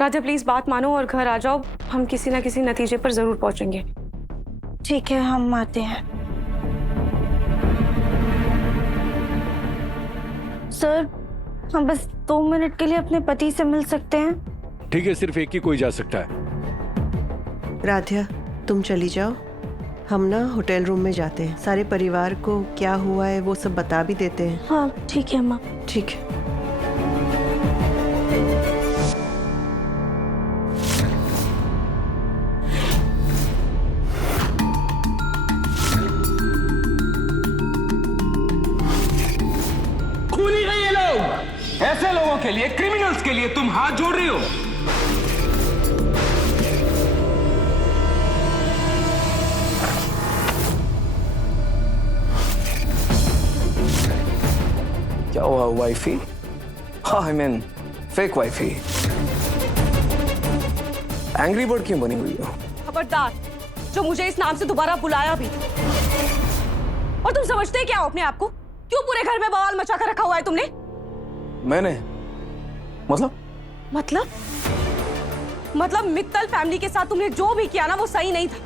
Radhe please बात मानो और घर आ जाओ, हम किसी ना किसी नतीजे पर जरूर पहुंचेंगे। ठीक है, हम आते हैं। सर, हम बस 2 मिनट के लिए अपने पति से मिल सकते हैं? ठीक है, सिर्फ एक ही कोई जा सकता है। राधिया, तुम चली जाओ, हम ना होटल रूम में जाते हैं, सारे परिवार को क्या हुआ है वो सब बता भी देते हैं। हाँ ठीक है माँ। ठीक है। खूनी है ये लोग। ऐसे लोगों के लिए, क्रिमिनल्स के लिए तुम हाथ जोड़ रही हो। क्या हुआ वाइफी? हाँ, I mean fake wifey. Angry bird क्यों बनी हुई हो? खबरदार, जो मुझे इस नाम से दोबारा बुलाया भी। और तुम समझते क्या हो अपने आप को? क्यों पूरे घर में बवाल मचा कर रखा हुआ है तुमने? मैंने मतलब मित्तल फैमिली के साथ तुमने जो भी किया ना वो सही नहीं था।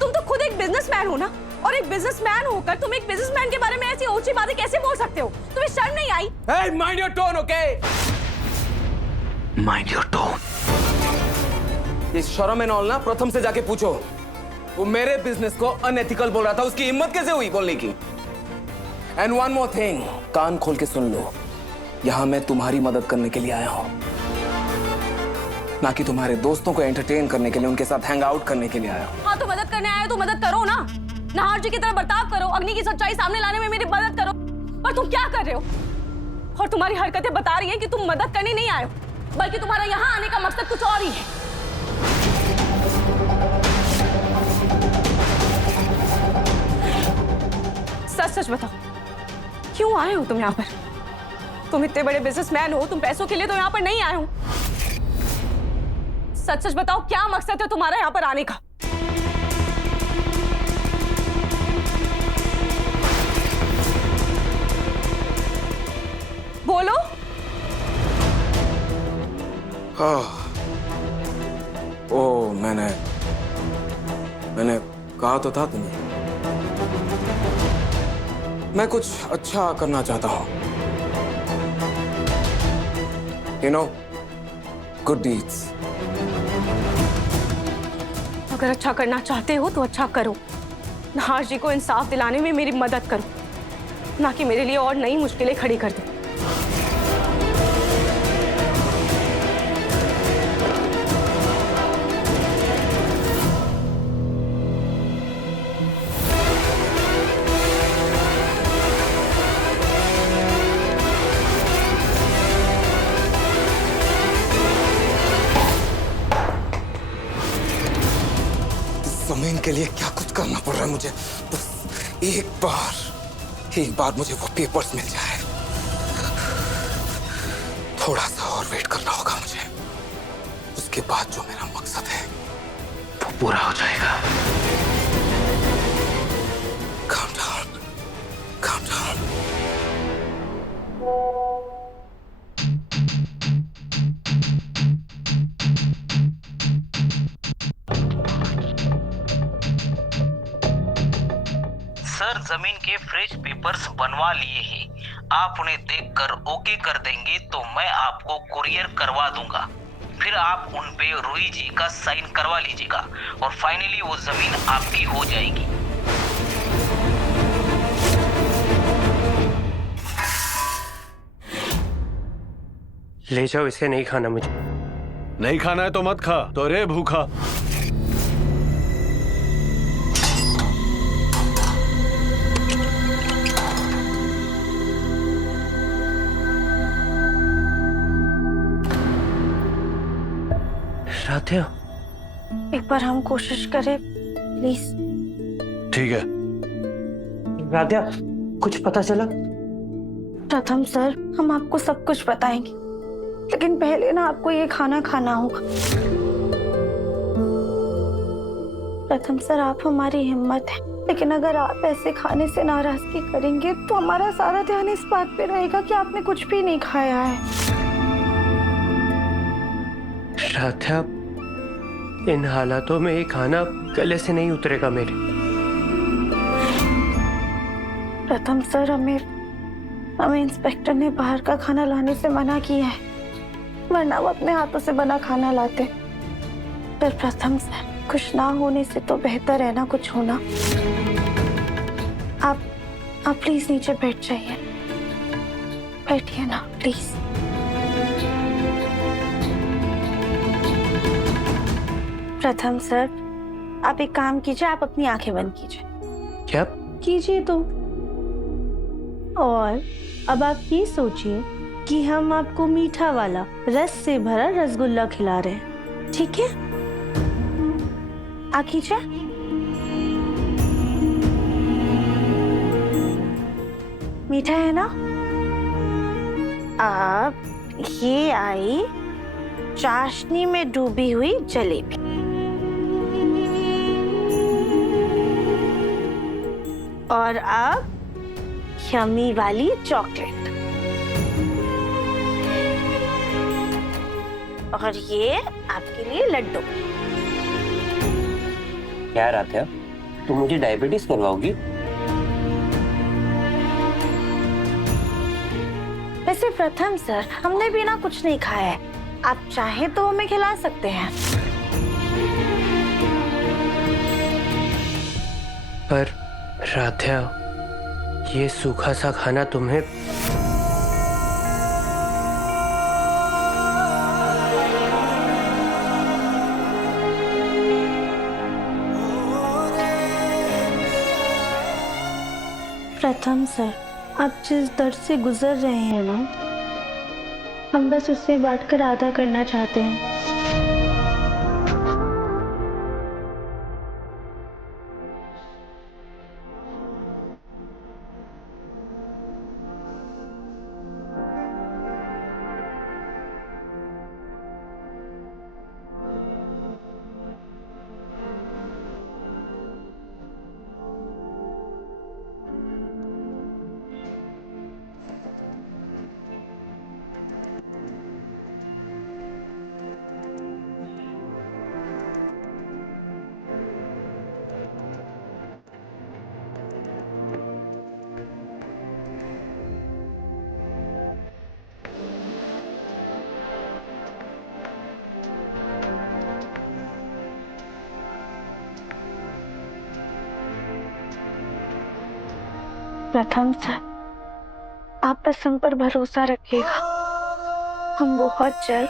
तुम तो खुद एक बिजनेसमैन हो ना, और एक बिजनेसमैन होकर तुम एक बिजनेसमैन के बारे में ऐसी ऊंची बातें कैसे बोल सकते हो? तुम्हें शर्म नहीं आई? Hey, mind your tone, okay? Mind your tone. इस शर्म एंड ऑल ना प्रथम से जाके पूछो। वो मेरे बिजनेस को अनएथिकल बोल रहा था, उसकी हिम्मत कैसे हुई बोलने की? एंड वन मोर थिंग, कान खोल के सुन लो, यहां मैं तुम्हारी मदद करने के लिए आया हूं, ना कि तुम्हारे दोस्तों को एंटरटेन करने के लिए, उनके साथ हैंग आउट करने के लिए आया हूं। हाँ तो मदद करने आए हो तो मदद करो ना। नाहर जी की तरह बर्ताव करो, अग्नि की सच्चाई सामने लाने में मेरी मदद करो। पर तुम क्या कर रहे हो? और तुम्हारी हरकतें बता रही हैं कि तुम मदद करने नहीं आए हो, बल्कि तुम्हारा यहाँ आने का मकसद कुछ और ही है। सच सच बताओ, क्यों आए हो तुम यहाँ पर? तुम इतने बड़े बिजनेसमैन हो, तुम पैसों के लिए तो यहाँ पर नहीं आए हो। सच सच बताओ, क्या मकसद है तुम्हारा यहाँ पर आने का? बोलो। ओ, मैंने कहा तो था तुम्हें, मैं कुछ अच्छा करना चाहता हूं। You know, good deeds. अगर अच्छा करना चाहते हो तो अच्छा करो। नाहर जी को इंसाफ दिलाने में मेरी मदद करो, ना कि मेरे लिए और नई मुश्किलें खड़ी कर दो। जमीन के लिए क्या कुछ करना पड़ रहा है मुझे, बस एक बार मुझे वो पेपर्स मिल जाए। थोड़ा सा और वेट करना होगा मुझे, उसके बाद जो मेरा मकसद है वो पूरा हो जाएगा। Calm down, calm down. Sir, जमीन के फ्रेश पेपर्स बनवा लिए हैं। आप उन्हें देखकर ओके कर देंगे तो मैं आपको कुरियर करवा दूंगा। फिर आप उन पे रूही जी का साइन करवा लीजिएगा और फाइनली वो जमीन आपकी हो जाएगी। ले जाओ, इसे नहीं खाना मुझे। नहीं खाना है तो मत खा, तो रे भूखा। राधिया, एक बार हम कोशिश करें प्लीज। ठीक है। राधिया, कुछ पता चला? प्रथम सर, हम आपको सब कुछ बताएंगे, लेकिन पहले ना आपको ये खाना खाना होगा। प्रथम सर, आप हमारी हिम्मत है, लेकिन अगर आप ऐसे खाने से नाराजगी करेंगे तो हमारा सारा ध्यान इस बात पे रहेगा कि आपने कुछ भी नहीं खाया है। राधा, इन हालातों में ये खाना गले से नहीं उतरेगा मेरे। प्रथम सर, हमें इंस्पेक्टर ने बाहर का खाना लाने से मना किया है, वरना वो अपने हाथों से बना खाना लाते। पर प्रथम सर, कुछ ना होने से तो बेहतर है ना कुछ होना। आप प्लीज नीचे बैठ जाइए, बैठिए ना प्लीज। प्रथम सर, आप एक काम कीजिए, आप अपनी आंखें बंद कीजिए। क्या? कीजिए तो। और अब आप ये सोचिए कि हम आपको मीठा वाला रस से भरा रसगुल्ला खिला रहे हैं, ठीक है? आ कीजिए। मीठा है ना? अब ये आई चाशनी में डूबी हुई जलेबी। और अब यम्मी वाली चॉकलेट। और ये आपके लिए लड्डू। क्या राधा, तुम मुझे डायबिटीज करवाओगी? वैसे प्रथम सर, हमने भी ना कुछ नहीं खाया है, आप चाहें तो हमें खिला सकते हैं। पर राधा, ये सूखा सा खाना तुम्हें प्रथम सर, आप जिस दर्द से गुजर रहे हैं ना, हम बस उससे बांटकर आधा करना चाहते हैं। प्रथम सर, आप बस हम पर भरोसा रखिएगा, हम बहुत जल्द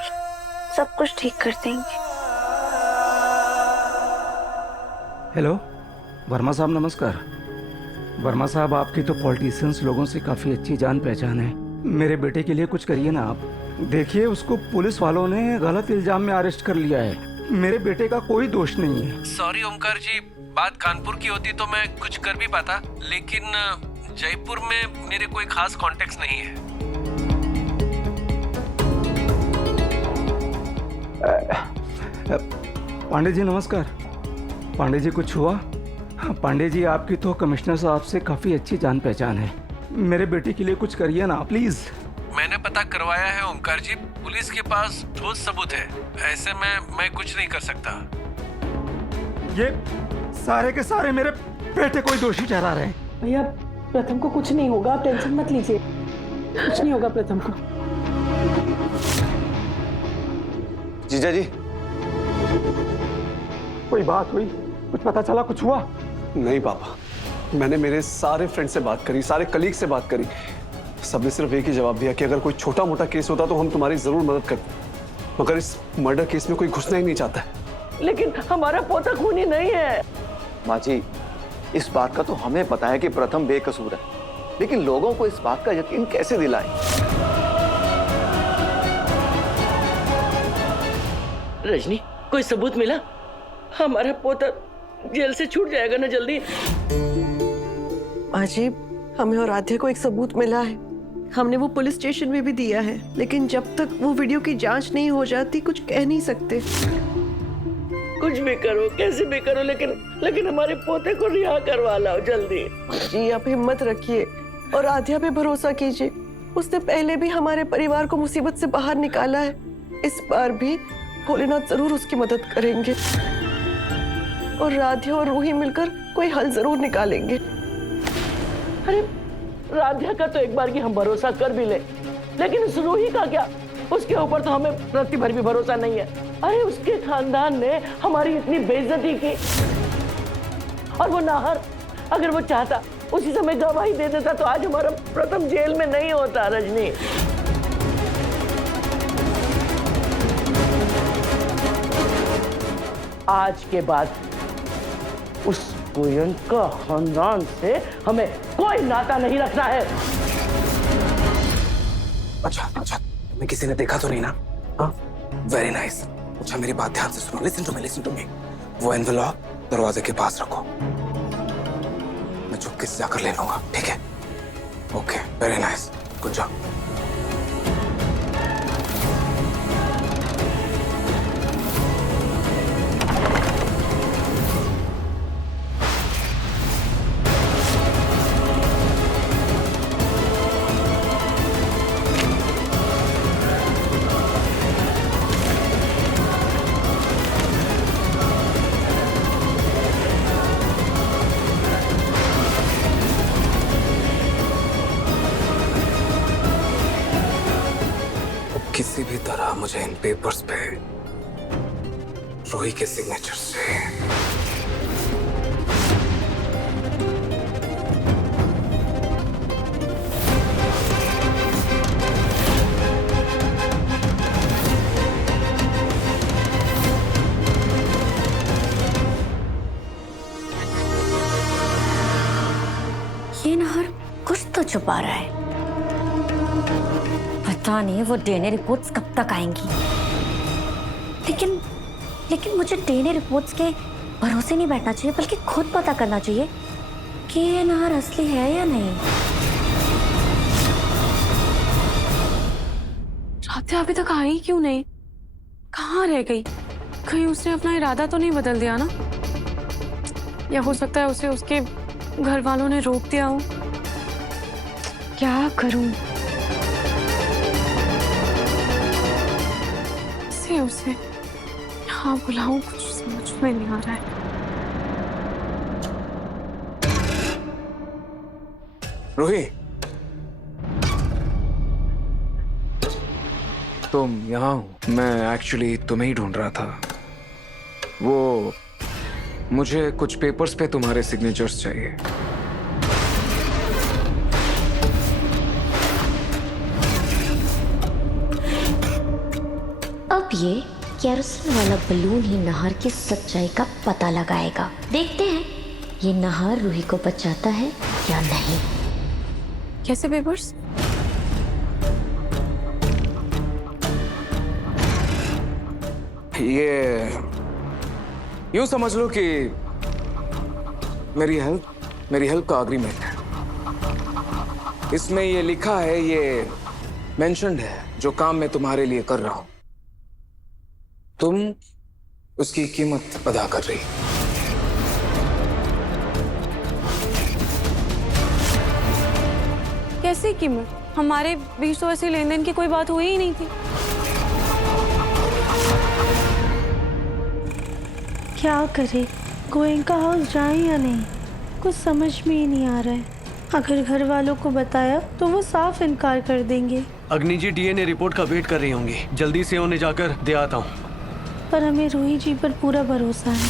सब कुछ ठीक कर देंगे। हेलो वर्मा साहब, नमस्कार। वर्मा साहब, आपकी तो पॉलिटिशियंस लोगों से काफ़ी अच्छी जान पहचान है। मेरे बेटे के लिए कुछ करिए ना आप। देखिए, उसको पुलिस वालों ने गलत इल्जाम में अरेस्ट कर लिया है। मेरे बेटे का कोई दोष नहीं है। सॉरी ओमकार जी, बात कानपुर की होती तो मैं कुछ कर भी पाता, लेकिन जयपुर में मेरे कोई खास कॉन्टेक्ट नहीं है। पांडे जी नमस्कार। पांडे जी, कुछ हुआ? पांडे जी, आपकी तो कमिश्नर साहब से काफ़ी अच्छी जान पहचान है। मेरे बेटे के लिए कुछ करिए ना प्लीज़। मैंने पता करवाया है ओमकार जी, पुलिस के पास ठोस सबूत है, ऐसे में मैं कुछ नहीं कर सकता। ये सारे के सारे मेरे बेटे को ही दोषी ठहरा रहे हैं। भैया, प्रथम को कुछ नहीं होगा, आप टेंशन मत लीजिए, कुछ नहीं होगा प्रथम को। जीजा जी, कोई बात हुई? कुछ पता चला? कुछ हुआ? नहीं पापा, मैंने मेरे सारे फ्रेंड से बात करी, सारे कलीग से बात करी, सबने सिर्फ एक ही जवाब दिया कि अगर कोई छोटा मोटा केस होता तो हम तुम्हारी जरूर मदद करते, मगर इस मर्डर केस में कोई घुसना ही नहीं चाहता है। लेकिन हमारा पोता खूनी नहीं है। माँ जी, इस बात का तो हमें पता है कि प्रथम बेकसूर है, लेकिन लोगों को इस बात का यकीन कैसे दिलाएं? रजनी, कोई सबूत मिला? हमारा पोता जेल से छूट जाएगा ना जल्दी। माँ जी, हमें और आध्या को एक सबूत मिला है। हमने वो पुलिस स्टेशन में भी दिया है, लेकिन जब तक वो वीडियो की जांच नहीं हो जाती कुछ कह नहीं सकते। कुछ भी करो, कैसे भी करो, लेकिन हमारे पोते को रिहा करवा लाओ जल्दी। जी, आप हिम्मत रखिए और आध्या पे भरोसा कीजिए। उसने पहले भी हमारे परिवार को मुसीबत से बाहर निकाला है, इस बार भी भोलेनाथ जरूर उसकी मदद करेंगे और राधिया और रूही मिलकर कोई हल जरूर निकालेंगे। अरे राधिया का तो एक बार की हम भरोसा कर भी ले, लेकिन उस रूही का क्या? उसके ऊपर तो हमें रत्ती भर भी भरोसा नहीं है। अरे उसके खानदान ने हमारी इतनी बेइज्जती की, और वो नाहर अगर वो चाहता उसी समय गवाही दे देता तो आज हमारा प्रथम जेल में नहीं होता। रजनी, आज के बाद उस गोयनका खानदान से हमें कोई नाता नहीं रखना है। अच्छा अच्छा, तुम्हें किसी ने देखा तो नहीं ना? हाँ, वेरी नाइस। अच्छा मेरी बात ध्यान से सुनो, लिसन टू मी। वो एनवेलप दरवाजे के पास रखो, मैं चुपके से जाकर ले लूंगा, ठीक है? Okay, very nice, good job. किसी भी तरह मुझे इन पेपर्स पे रूही के सिग्नेचर से ये नाहर कुछ तो छुपा रहा है। पता नहीं वो डीएनए रिपोर्ट्स कब तक आएंगी। लेकिन मुझे डीएनए रिपोर्ट्स के भरोसे नहीं बैठना चाहिए, बल्कि खुद पता करना चाहिए कि ये नाहर असली है या नहीं। राधिया अभी तक आई क्यों नहीं? कहाँ रह गई? कहीं उसने अपना इरादा तो नहीं बदल दिया ना? या हो सकता है उसे उसके घर वालों ने रोक दिया हो। क्या करूं? उसे यहाँ बुलाऊं, कुछ समझ में नहीं आ रहा है। रूही, तुम यहाँ हो? मैं एक्चुअली तुम्हें ही ढूंढ रहा था। वो मुझे कुछ पेपर्स पे तुम्हारे सिग्नेचर्स चाहिए। अब ये कैरोसिन वाला बलून ही नाहर की सच्चाई का पता लगाएगा। देखते हैं ये नाहर रूही को बचाता है या नहीं। कैसे पेपर्स? ये यूं समझ लो कि मेरी हेल्प का एग्रीमेंट है। इसमें ये लिखा है, ये मेंशन्ड है, जो काम मैं तुम्हारे लिए कर रहा हूं तुम उसकी कीमत अदा कर रही। कैसी कीमत? हमारे बीच तो ऐसे लेन देन की कोई बात हुई ही नहीं थी। क्या करे, गोयनका हाउस जाए या नहीं, कुछ समझ में ही नहीं आ रहा है। अगर घर वालों को बताया तो वो साफ इनकार कर देंगे। अग्नि जी डीएनए रिपोर्ट का वेट कर रही होंगी, जल्दी से उन्हें जाकर दे आता हूँ। पर हमें रूही जी पर पूरा भरोसा है।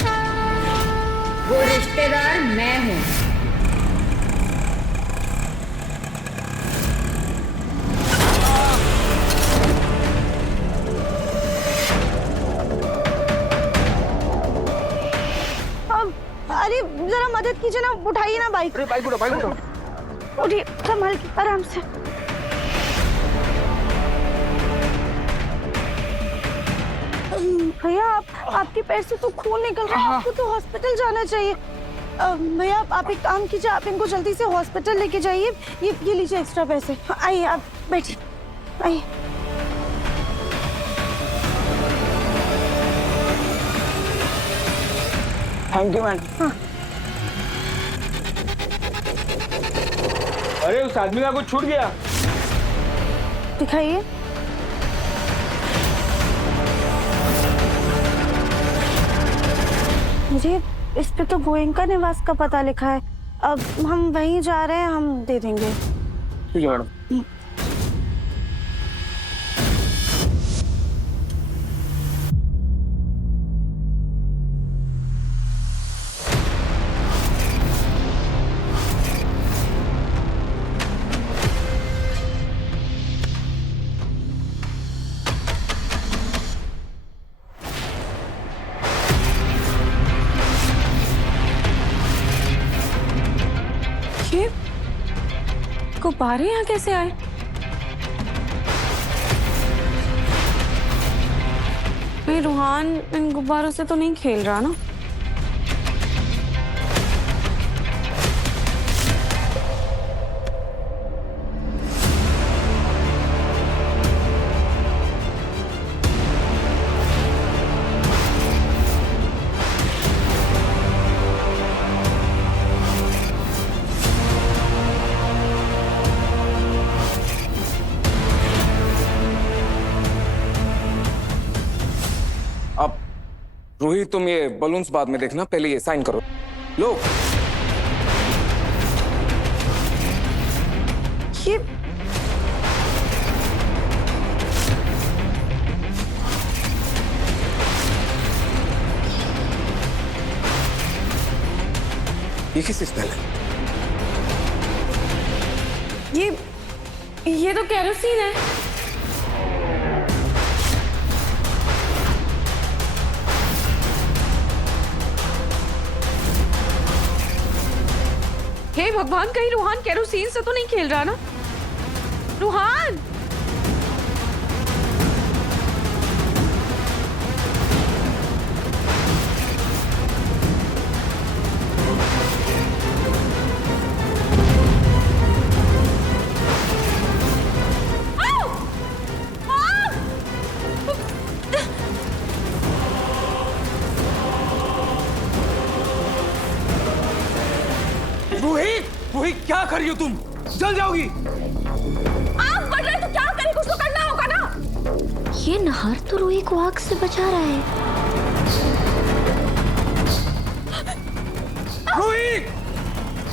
वो रिश्तेदार मैं हूँ। अरे जरा मदद कीजिए ना, उठाइए ना बाइक। अरे बाइक उठा। उठिए, संभाल के, आराम से। भैया आपके पैर से तो खून निकल रहा है, आपको तो हॉस्पिटल जाना चाहिए। भैया आप एक काम कीजिए, आप इनको जल्दी से हॉस्पिटल लेके जाइए। ये लीजिए एक्स्ट्रा पैसे। आइए आप बैठिए, आइए। Thank you madam. हाँ। अरे उस आदमी का कुछ छूट गया। दिखाइए। मुझे इस पे तो गोयनका निवास का पता लिखा है। अब हम वहीं जा रहे हैं, हम दे देंगे। ठीक है मैडम। ये गुब्बारे यहाँ कैसे आए? भाई रूहान इन गुब्बारों से तो नहीं खेल रहा ना? अब रूही तुम ये बलून्स बाद में देखना, पहले ये साइन करो। लो। ये किसकी स्मेल है? ये तो केरोसिन है। हे भगवान, कहीं रूहान केरोसिन से तो नहीं खेल रहा ना? रूहान! रूही, रूही क्या कर रही हो तुम? जल जाओगी। आग बढ़ रही है तो क्या करें? कुछ तो करना होगा ना। ये नहर तो रूही को आग से बचा रहा है। रूही,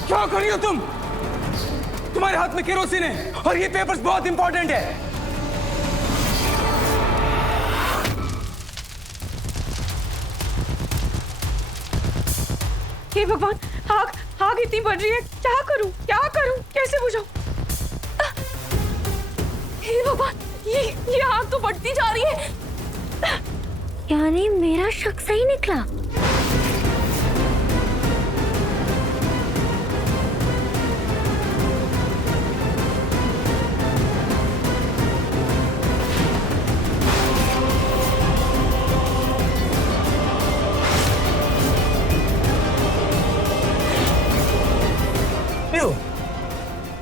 क्या कर रही हो तुम? तुम्हारे हाथ में केरोसिन है और ये पेपर्स बहुत इंपॉर्टेंट है। हे भगवान, आग इतनी बढ़ रही है, क्या करूं? कैसे बुझाऊं? हे भगवान, ये आग तो बढ़ती जा रही है। यानी मेरा शक सही निकला।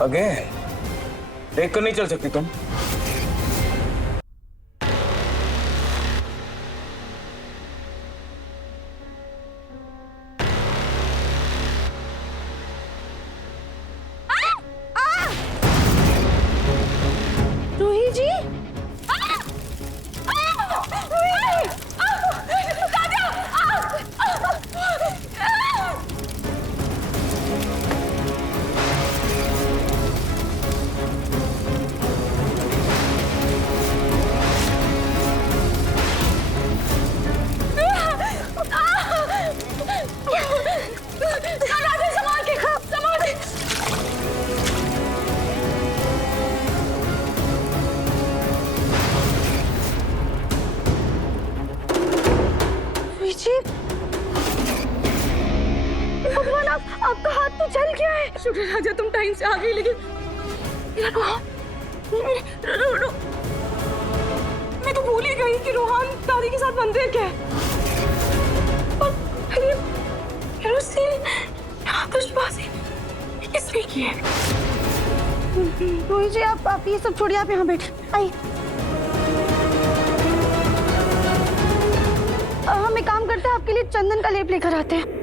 अगेन देख कर नहीं चल सकती तुम? रूही जी, भगवान, आपका हाथ तो जल गया है। शुक्र राजा, तुम टाइम से आ गई, लेकिन मैं तो भूल ही गई कि रूहान दादी के साथ मंदिर क्या है। और फिर ये केरोसिन, आतिशबाजी किसने की है? रोहित जी, आप ये सब छोड़िए, आप यहाँ बैठिए। आइए, हम एक काम करते हैं, आपके लिए चंदन का लेप लेकर आते हैं।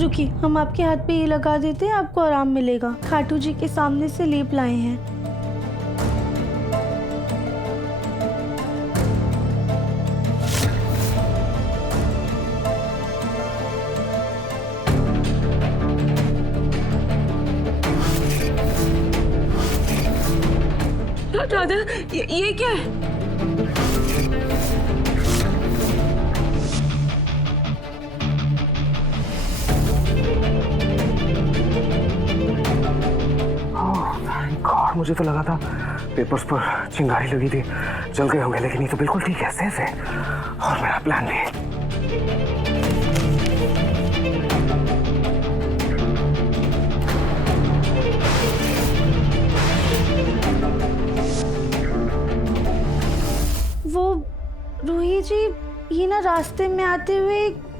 रुकिए, हम आपके हाथ पे ये लगा देते हैं, आपको आराम मिलेगा। खाटू जी के सामने से लेप लाए हैं। राधा, ये क्या है? और मुझे तो लगा था पेपर्स पर चिंगारी लगी थी, जल गए होंगे, लेकिन ये तो बिल्कुल ठीक है, सेफ है। और मेरा प्लान भी। वो रूही जी, ये ना रास्ते में आते हुए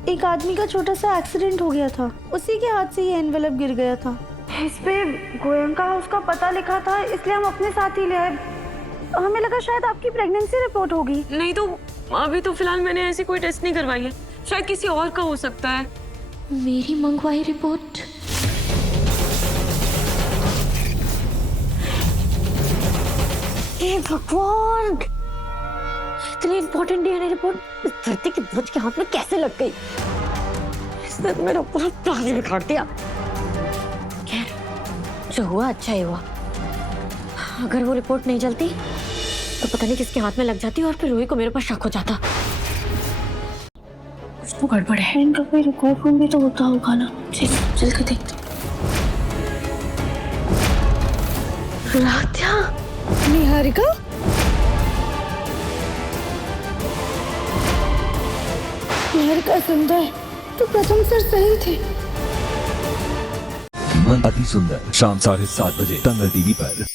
एक आदमी का छोटा सा एक्सीडेंट हो गया था, उसी के हाथ से ये एनवेलप गिर गया था। इस पे गोयंका हाउस का पता लिखा था, इसलिए हम अपने साथ ही ले आए। हमें लगा शायद आपकी प्रेगनेंसी रिपोर्ट होगी। नहीं तो अभी तो फिलहाल मैंने ऐसी कोई टेस्ट नहीं करवाई है, शायद किसी और का हो सकता है। मेरी मंगवाई रिपोर्ट? हे भगवान, इतनी इंपॉर्टेंट डीएनए रिपोर्ट इस धरती के बोझ के हाथ में कैसे लग गई? इसने तो मेरा पूरा प्लान ही बिगाड़ दिया। खैर, जो हुआ अच्छा ही हुआ। अगर वो रिपोर्ट नहीं चलती तो पता नहीं किसके हाथ में लग जाती और फिर रूही को मेरे पर शक हो जाता। कुछ तो गड़बड़ है। इनका कोई रिकॉर्ड रूम भी तो होता होगा ना। चल के देखते। राध्या, निहारिका, निहारिका सुंदर, तो प्रथम सर सही थे। मन अति सुंदर, शाम 7:30 बजे दंगल टीवी पर।